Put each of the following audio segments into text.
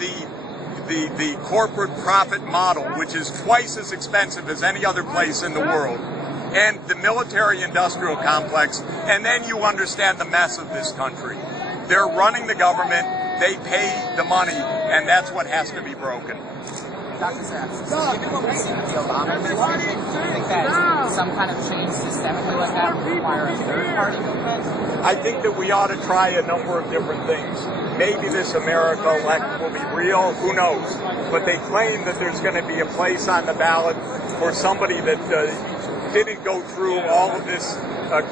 the corporate profit model, which is twice as expensive as any other place in the world, and the military-industrial complex, and then you understand the mess of this country. They're running the government, they pay the money, and that's what has to be broken. Dr. Sachs, given what we've seen with the Obama administration, do you think that some kind of change systemically like that would require a third-party movement? I think that we ought to try a number of different things. Maybe this America elect will be real, who knows? But they claim that there's going to be a place on the ballot for somebody that didn't go through all of this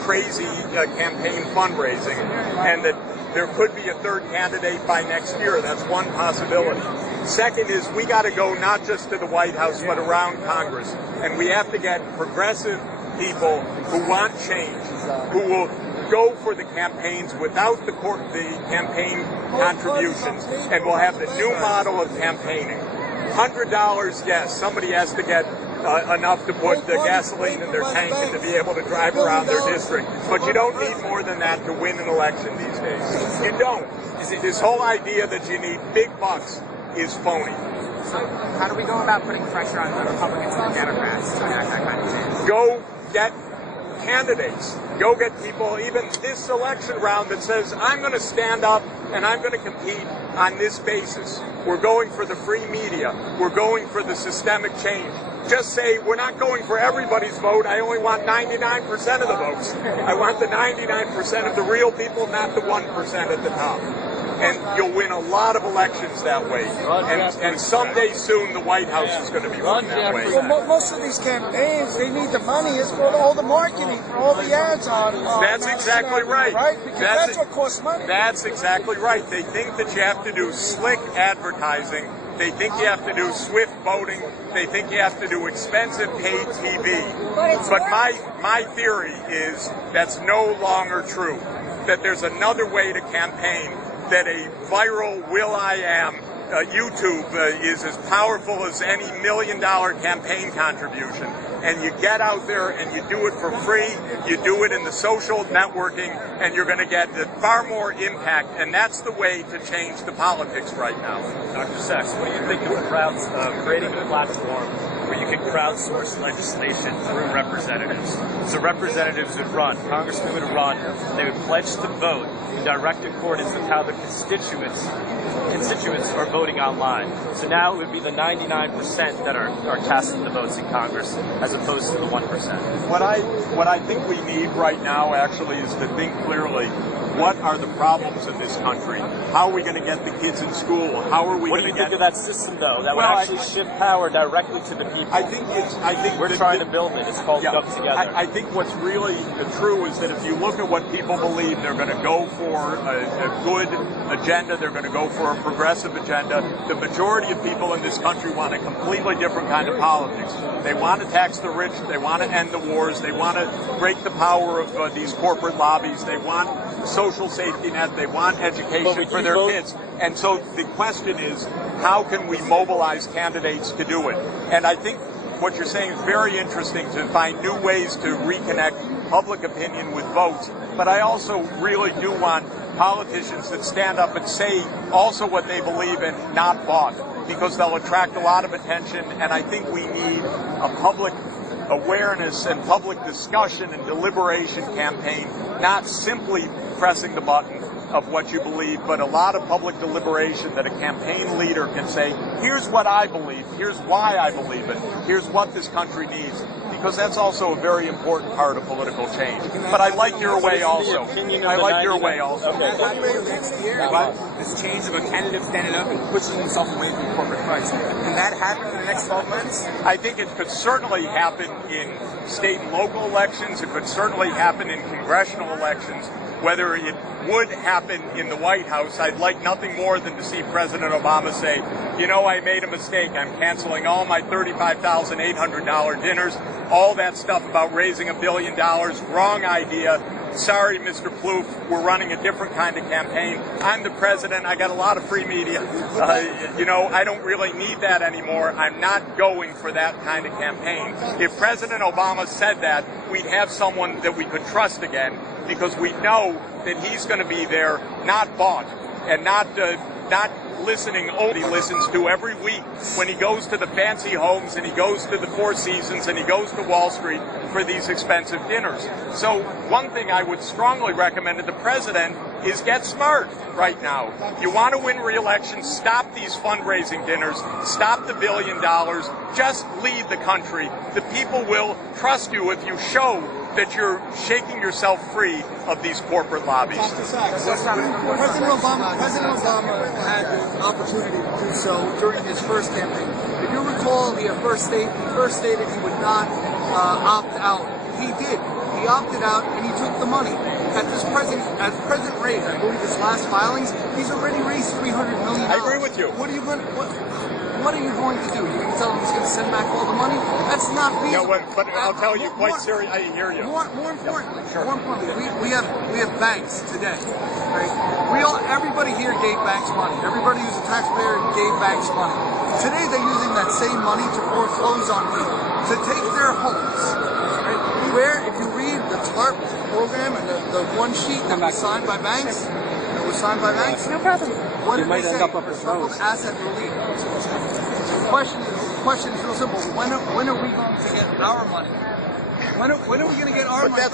crazy campaign fundraising, and that there could be a third candidate by next year. That's one possibility. Second is we got to go not just to the White House, but around Congress. And we have to get progressive people who want change, who will go for the campaigns without the campaign contributions, and we'll have the new model of campaigning. $100, yes, somebody has to get enough to put the gasoline in their tank and to be able to drive around their district. But you don't need more than that to win an election these days. You don't. This whole idea that you need big bucks is phony. So how do we go about putting pressure on the Republicans and the Democrats to enact that kind of change? Go get candidates. Go get people, even this election round, that says, I'm going to stand up and I'm going to compete on this basis. We're going for the free media. We're going for the systemic change. Just say, we're not going for everybody's vote. I only want 99% of the votes. I want the 99% of the real people, not the 1% at the top. And you'll win a lot of elections that way. And someday soon the White House is going to be run that way. Well, most of these campaigns, they need the money is for all the marketing, for all the ads on. That's exactly right. Because that's what costs money. That's exactly right. They think that you have to do slick advertising. They think you have to do swift voting. They think you have to do expensive paid TV. But my theory is that's no longer true. That there's another way to campaign. That a viral will.I.am YouTube is as powerful as any $1 million campaign contribution. And you get out there and you do it for free, you do it in the social networking, and you're going to get far more impact. And that's the way to change the politics right now. Dr. Sachs, what do you think of the crowds creating a platform where you can crowdsource legislation through representatives? So representatives would run, congressmen would run, they would pledge to vote in direct accordance with how the constituents are voting online. So now it would be the 99% that are casting the votes in Congress as opposed to the 1%. What I think we need right now actually is to think clearly. What are the problems in this country? How are we going to get the kids in school? How are we What do you think of that system, though, that would actually shift power directly to the people? I think we're trying to build it. It's called Come Together. I think what's really true is that if you look at what people believe, they're going to go for a good agenda. They're going to go for a progressive agenda. The majority of people in this country want a completely different kind of politics. They want to tax the rich. They want to end the wars. They want to break the power of these corporate lobbies. They want social safety net. They want education for their kids. And so the question is, how can we mobilize candidates to do it? And I think what you're saying is very interesting, to find new ways to reconnect public opinion with votes. But I also really do want politicians that stand up and say also what they believe in, not bought, because they'll attract a lot of attention. And I think we need a public awareness and public discussion and deliberation campaign, not simply pressing the button of what you believe, but a lot of public deliberation that a campaign leader can say, here's what I believe, here's why I believe it, here's what this country needs, because that's also a very important part of political change. But I like your way also. I like your way also. Next year, this change of a candidate standing up and pushing himself away from corporate Christ. Can that happen in the next 12 months? I think it could certainly happen in state and local elections. It could certainly happen in congressional elections. Whether it would happen in the White House, I'd like nothing more than to see President Obama say, you know, I made a mistake. I'm canceling all my $35,800 dinners, all that stuff about raising $1 billion. Wrong idea. Sorry, Mr. Plouffe, we're running a different kind of campaign. I'm the president. I got a lot of free media. I don't really need that anymore. I'm not going for that kind of campaign. If President Obama said that, we'd have someone that we could trust again, because we know that he's going to be there, not bought, and not not listening only listens to every week when he goes to the fancy homes and he goes to the Four Seasons and he goes to Wall Street for these expensive dinners. So one thing I would strongly recommend to the president is get smart right now. You want to win re-election, stop these fundraising dinners, stop the $1 billion, just lead the country. The people will trust you if you show that you're shaking yourself free of these corporate lobbies. Dr. Sachs, President Obama had the opportunity to do so during his first campaign. If you recall, he first stated he would not opt out. He did. He opted out and he took the money. At present rate, I believe his last filings, he's already raised $300 million. I agree with you. What are you going to do? You're going to tell him he's going to send back all the money? That's not feasible. No, but I'll tell you quite seriously. I hear you. More importantly, we have banks today. Right? Everybody here gave banks money. Everybody who's a taxpayer gave banks money. Today they're using that same money to foreclose on people, to take their homes. Right? Where, if you read the TARP program and the one sheet that was signed by banks, No problem. what did they say? It's called asset relief. The question is real simple. When are we going to get our money? When are we going to get our money back?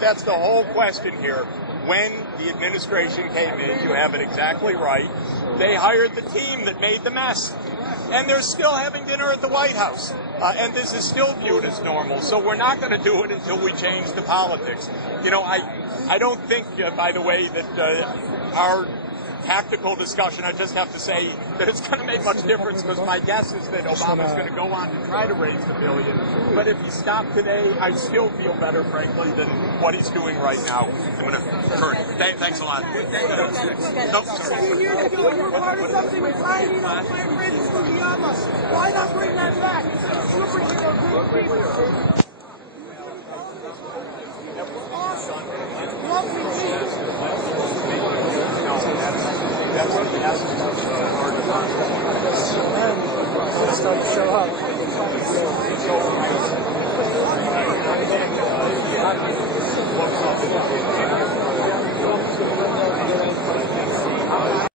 That's the whole question here. When the administration came in, you have it exactly right. They hired the team that made the mess. And they're still having dinner at the White House. And this is still viewed as normal. So we're not going to do it until we change the politics. You know, I don't think, by the way, that our tactical discussion, I just have to say that it's going to make much difference, because my guess is that Obama's going to go on to try to raise the $1 billion. But if he stopped today, I still feel better, frankly, than what he's doing right now. I'm going to turn. Thanks a lot. No, sorry. Years ago, you were part of something with Tiny and Francis Fukuyama. Why not bring that back? It's a superhero group of people. Awesome. Lovely team. That's what the essence of our democracy. Start to show up.